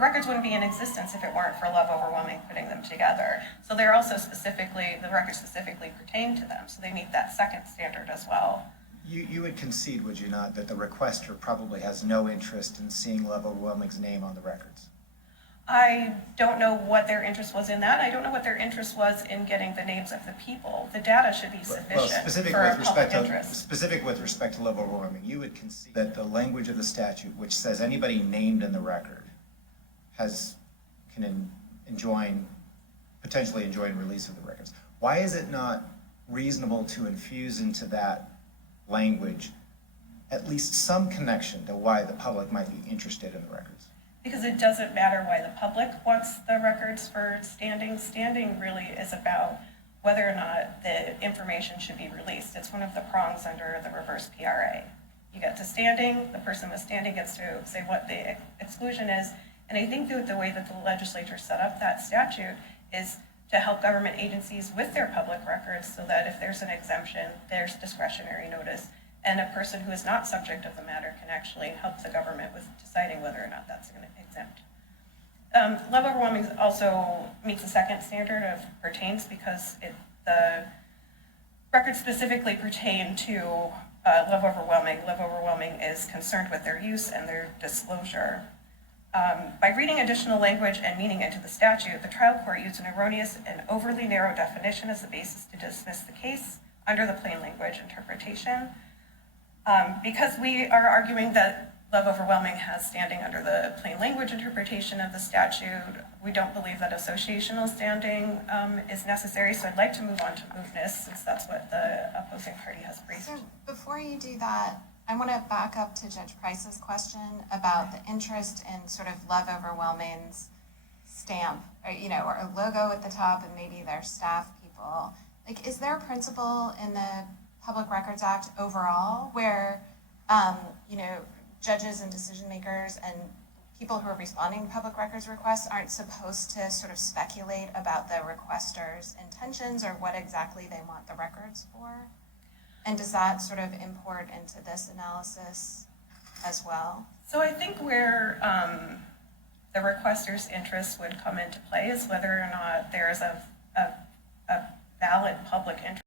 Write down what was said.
The records wouldn't be in existence if it weren't for Love Overwhelming putting them together. So they're also specifically, the records specifically pertain to them, so they meet that second standard as well. You would concede, would you not, that the requester probably has no interest in seeing Love Overwhelming's name on the records? I don't know what their interest was in that. I don't know what their interest was in getting the names of the people. The data should be sufficient for a public interest. Specific with respect to Love Overwhelming, you would concede that the language of the statute, which says anybody named in the record can potentially enjoin release of the records. Why is it not reasonable to infuse into that language at least some connection to why the public might be interested in the records? Because it doesn't matter why the public wants the records for standing. Standing really is about whether or not the information should be released. It's one of the prongs under the reverse PRA. You get to standing, the person with standing gets to say what the exclusion is, and I think that the way that the legislature set up that statute is to help government agencies with their public records so that if there's an exemption, there's discretionary notice, and a person who is not subject of the matter can actually help the government with deciding whether or not that's going to exempt. Love Overwhelming also meets the second standard of pertains because the records specifically pertain to Love Overwhelming. Love Overwhelming is concerned with their use and their disclosure. By reading additional language and meaning into the statute, the trial court used an erroneous and overly narrow definition as the basis to dismiss the case under the plain language interpretation. Because we are arguing that Love Overwhelming has standing under the plain language interpretation of the statute, we don't believe that associational standing is necessary, so I'd like to move on to mootness, since that's what the opposing party has briefed. So before you do that, I want to back up to Judge Price's question about the interest in sort of Love Overwhelming's stamp, or a logo at the top and maybe their staff people. Like, is there a principle in the Public Records Act overall where, judges and decision makers and people who are responding to public records requests aren't supposed to sort of speculate about the requester's intentions or what exactly they want the records for? And does that sort of import into this analysis as well? So I think where the requester's interest would come into play is whether or not there is a valid public interest